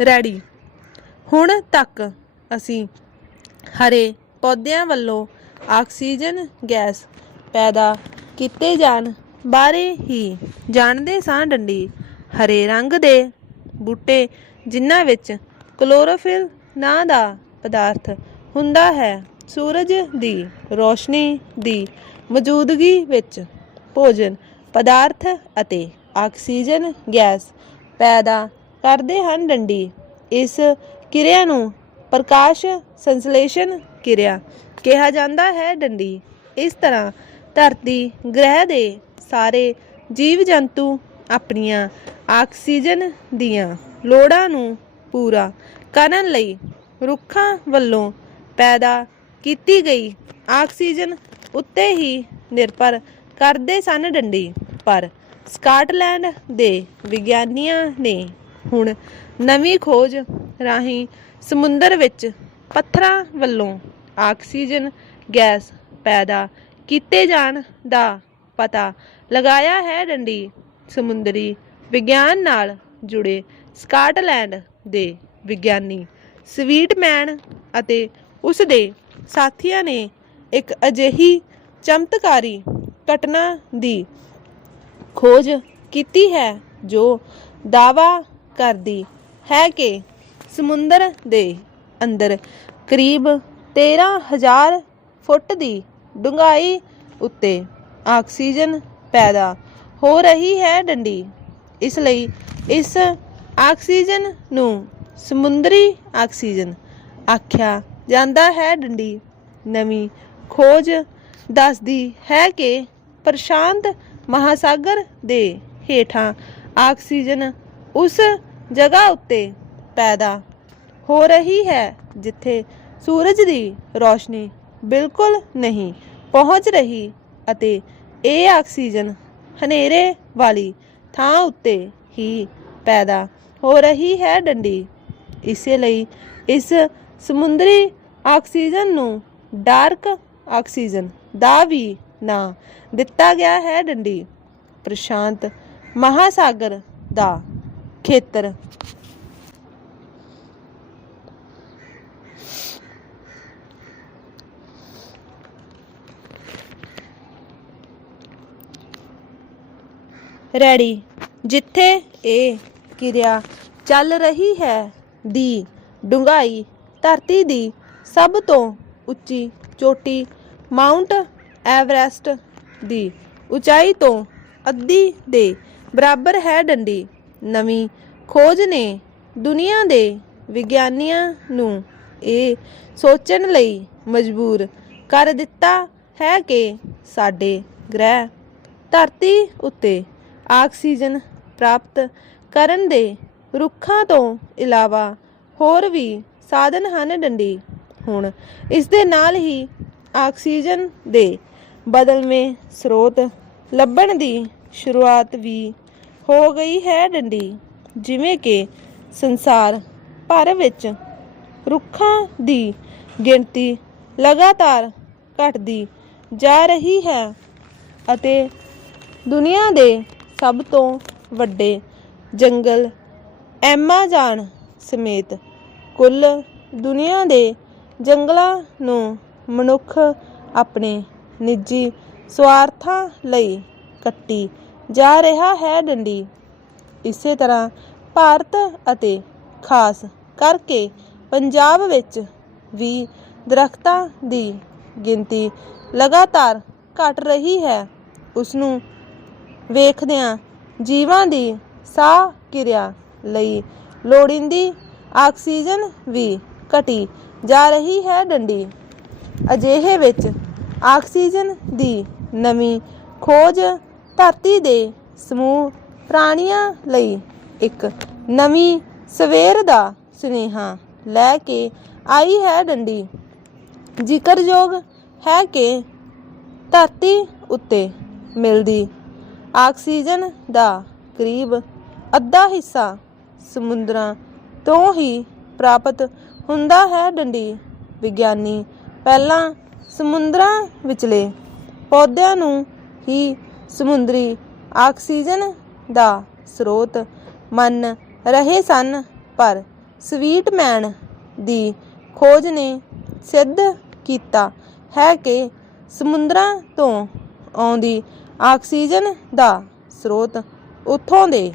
Ready. ਹੁਣ ਤੱਕ ਅਸੀਂ ਹਰੇ ਪੌਦਿਆਂ ਵੱਲੋਂ ਆਕਸੀਜਨ ਗੈਸ ਪੈਦਾ ਕੀਤੇ ਜਾਣ ਬਾਰੇ ਹੀ ਜਾਣਦੇ ਸਾਂ ਡੰਡੀ। ਹਰੇ ਰੰਗ ਦੇ ਬੂਟੇ, ਜਿਨ੍ਹਾਂ ਵਿੱਚ ਕਲੋਰੋਫਿਲ ਨਾਂ ਦਾ ਪਦਾਰਥ ਹੁੰਦਾ ਹੈ, ਸੂਰਜ ਦੀ ਰੋਸ਼ਨੀ ਦੀ ਮੌਜੂਦਗੀ ਵਿੱਚ ਭੋਜਨ ਪਦਾਰਥ ਅਤੇ ਆਕਸੀਜਨ ਗੈਸ ਪੈਦਾ ਕਰਦੇ ਹਨ ਡੰਡੀ। ਇਸ ਕਿਰਿਆ ਨੂੰ ਪ੍ਰਕਾਸ਼ ਸੰਸਲੇਸ਼ਣ ਕਿਰਿਆ ਕਿਹਾ ਜਾਂਦਾ ਹੈ ਡੰਡੀ। ਇਸ ਤਰ੍ਹਾਂ ਧਰਤੀ ਗ੍ਰਹਿ ਦੇ ਸਾਰੇ ਜੀਵ ਜੰਤੂ ਆਪਣੀਆਂ ਆਕਸੀਜਨ ਦੀਆਂ ਲੋੜਾਂ ਨੂੰ ਪੂਰਾ ਕਰਨ ਲਈ ਰੁੱਖਾਂ ਵੱਲੋਂ ਪੈਦਾ ਕੀਤੀ ਗਈ ਆਕਸੀਜਨ ਉੱਤੇ ਹੀ ਨਿਰਭਰ ਕਰਦੇ ਸਨ ਡੰਡੀ। ਪਰ ਸਕਾਟਲੈਂਡ ਦੇ ਵਿਗਿਆਨੀਆਂ ਨੇ ਹੁਣ ਨਵੀਂ ਖੋਜ ਰਾਹੀਂ ਸਮੁੰਦਰ ਵਿੱਚ ਪੱਥਰਾਂ ਵੱਲੋਂ ਆਕਸੀਜਨ ਗੈਸ ਪੈਦਾ ਕੀਤੇ ਜਾਣ ਦਾ ਪਤਾ ਲਗਾਇਆ ਹੈ ਡੰਡੀ ਸਮੁੰਦਰੀ ਵਿਗਿਆਨ ਨਾਲ ਜੁੜੇ ਸਕਾਟਲੈਂਡ ਦੇ ਵਿਗਿਆਨੀ ਸਵੀਟਮੈਨ ਅਤੇ ਉਸ ਦੇ ਸਾਥੀਆਂ ਨੇ ਇੱਕ ਅਜਿਹੀ ਚਮਤਕਾਰੀ ਘਟਨਾ ਦੀ ਖੋਜ ਕੀਤੀ ਹੈ ਜੋ ਦਾਵਾ ਕਰਦੀ। ਹੈ ਕਿ ਸਮੁੰਦਰ ਦੇ ਅੰਦਰ ਕਰੀਬ 13000 ਫੁੱਟ ਦੀ ਡੂੰਘਾਈ ਉੱਤੇ ਆਕਸੀਜਨ ਪੈਦਾ ਹੋ ਰਹੀ ਹੈ ਡੰਡੀ। ਇਸ ਲਈ ਇਸ ਆਕਸੀਜਨ ਨੂੰ ਸਮੁੰਦਰੀ ਆਕਸੀਜਨ ਆਖਿਆ ਜਾਂਦਾ ਹੈ ਡੰਡੀ। ਨਵੀਂ ਖੋਜ ਦੱਸਦੀ ਹੈ ਕਿ ਪ੍ਰਸ਼ਾਂਤ ਮਹਾਸਾਗਰ ਦੇ ਹੇਠਾਂ ਆਕਸੀਜਨ ਉਸ ਜਗ੍ਹਾ ਉੱਤੇ ਪੈਦਾ ਹੋ ਰਹੀ ਹੈ, ਜਿੱਥੇ ਸੂਰਜ ਦੀ ਰੋਸ਼ਨੀ ਬਿਲਕੁਲ ਨਹੀਂ ਪਹੁੰਚ ਰਹੀ ਅਤੇ ਇਹ ਆਕਸੀਜਨ ਹਨੇਰੇ ਵਾਲੀ ਥਾਂ ਉੱਤੇ ਹੀ ਪੈਦਾ ਹੋ ਰਹੀ ਹੈ ਡੰਡੀ। ਇਸੇ ਲਈ ਇਸ ਸਮੁੰਦਰੀ ਆਕਸੀਜਨ ਨੂੰ ਡਾਰਕ ਆਕਸੀਜਨ ਦਾ ਵੀ ਨਾਂ ਦਿੱਤਾ ਗਿਆ ਹੈ ਡੰਡੀ। ਪ੍ਰਸ਼ਾਂਤ ਮਹਾਸਾਗਰ ਦਾ ਖੇਤਰ। ਰੈਡੀ। ਜਿੱਥੇ ਇਹ ਕਿਰਿਆ ਚੱਲ ਰਹੀ ਹੈ ਦੀ ਡੂੰਘਾਈ, ਧਰਤੀ ਦੀ ਸਭ ਤੋਂ ਉੱਚੀ ਚੋਟੀ ਮਾਊਂਟ ਐਵਰੈਸਟ ਦੀ ਉਚਾਈ ਤੋਂ ਅੱਧੀ ਦੇ ਬਰਾਬਰ ਹੈ ਡੰਡੀ। ਨਵੀਂ ਖੋਜ ਨੇ ਦੁਨੀਆ ਦੇ ਵਿਗਿਆਨੀਆਂ ਨੂੰ ਇਹ ਸੋਚਣ ਲਈ ਮਜਬੂਰ ਕਰ ਦਿੱਤਾ ਹੈ ਕਿ ਸਾਡੇ ਗ੍ਰਹਿ ਧਰਤੀ ਉੱਤੇ ਆਕਸੀਜਨ ਪ੍ਰਾਪਤ ਕਰਨ ਦੇ ਰੁੱਖਾਂ ਤੋਂ ਇਲਾਵਾ ਹੋਰ ਵੀ ਸਾਧਨ ਹਨ ਡੰਡੀ। ਹੁਣ ਇਸ ਦੇ ਨਾਲ ਹੀ ਆਕਸੀਜਨ ਦੇ ਬਦਲਵੇਂ ਸਰੋਤ ਲੱਭਣ ਦੀ ਸ਼ੁਰੂਆਤ ਵੀ ਹੋ ਗਈ ਹੈ ਡੰਡੀ। ਜਿਵੇਂ ਕਿ ਸੰਸਾਰ ਭਰ ਵਿੱਚ ਰੁੱਖਾਂ ਦੀ ਗਿਣਤੀ ਲਗਾਤਾਰ ਘਟਦੀ ਜਾ ਰਹੀ ਹੈ ਅਤੇ ਦੁਨੀਆ ਦੇ ਸਭ ਤੋਂ ਵੱਡੇ ਜੰਗਲ ਐਮਾਜ਼ਾਨ ਸਮੇਤ ਕੁੱਲ ਦੁਨੀਆ ਦੇ ਜੰਗਲਾਂ ਨੂੰ ਮਨੁੱਖ ਆਪਣੇ ਨਿੱਜੀ ਸਵਾਰਥਾਂ ਲਈ ਕੱਟੀ ਜਾ ਰਿਹਾ ਹੈ ਡੰਡੀ। ਇਸੇ ਤਰ੍ਹਾਂ ਭਾਰਤ ਅਤੇ ਖਾਸ ਕਰਕੇ ਪੰਜਾਬ ਵਿੱਚ ਵੀ ਦਰਖਤਾਂ ਦੀ ਗਿਣਤੀ ਲਗਾਤਾਰ ਘਟ ਰਹੀ ਹੈ। ਉਸ ਨੂੰ ਵੇਖਦਿਆਂ ਜੀਵਾਂ ਦੀ ਸਾਹ ਕਿਰਿਆ ਲਈ ਲੋੜੀਂਦੀ ਆਕਸੀਜਨ ਵੀ ਘਟੀ ਜਾ ਰਹੀ ਹੈ ਡੰਡੀ। ਅਜਿਹੇ ਵਿੱਚ ਆਕਸੀਜਨ ਦੀ ਨਵੀਂ ਖੋਜ ਧਰਤੀ ਦੇ ਸਮੂਹ ਪ੍ਰਾਣੀਆਂ ਲਈ ਇੱਕ ਨਵੀਂ ਸਵੇਰ ਦਾ ਸੁਨੇਹਾ ਲੈ ਕੇ ਆਈ ਹੈ ਡੰਡੀ। ਜ਼ਿਕਰਯੋਗ ਹੈ ਕਿ ਧਰਤੀ ਉੱਤੇ ਮਿਲਦੀ ਆਕਸੀਜਨ ਦਾ ਕਰੀਬ ਅੱਧਾ ਹਿੱਸਾ ਸਮੁੰਦਰਾਂ ਤੋਂ ਹੀ ਪ੍ਰਾਪਤ ਹੁੰਦਾ ਹੈ ਡੰਡੀ। ਵਿਗਿਆਨੀ ਪਹਿਲਾਂ ਸਮੁੰਦਰਾਂ ਵਿਚਲੇ ਪੌਦਿਆਂ ਨੂੰ ਹੀ ਸਮੁੰਦਰੀ ਆਕਸੀਜਨ ਦਾ ਸਰੋਤ ਮੰਨ ਰਹੇ ਸਨ, ਪਰ ਸਵੀਟਮੈਨ ਦੀ ਖੋਜ ਨੇ ਸਿੱਧ ਕੀਤਾ ਹੈ ਕਿ ਸਮੁੰਦਰਾਂ ਤੋਂ ਆਉਂਦੀ ਆਕਸੀਜਨ ਦਾ ਸਰੋਤ ਉੱਥੋਂ ਦੇ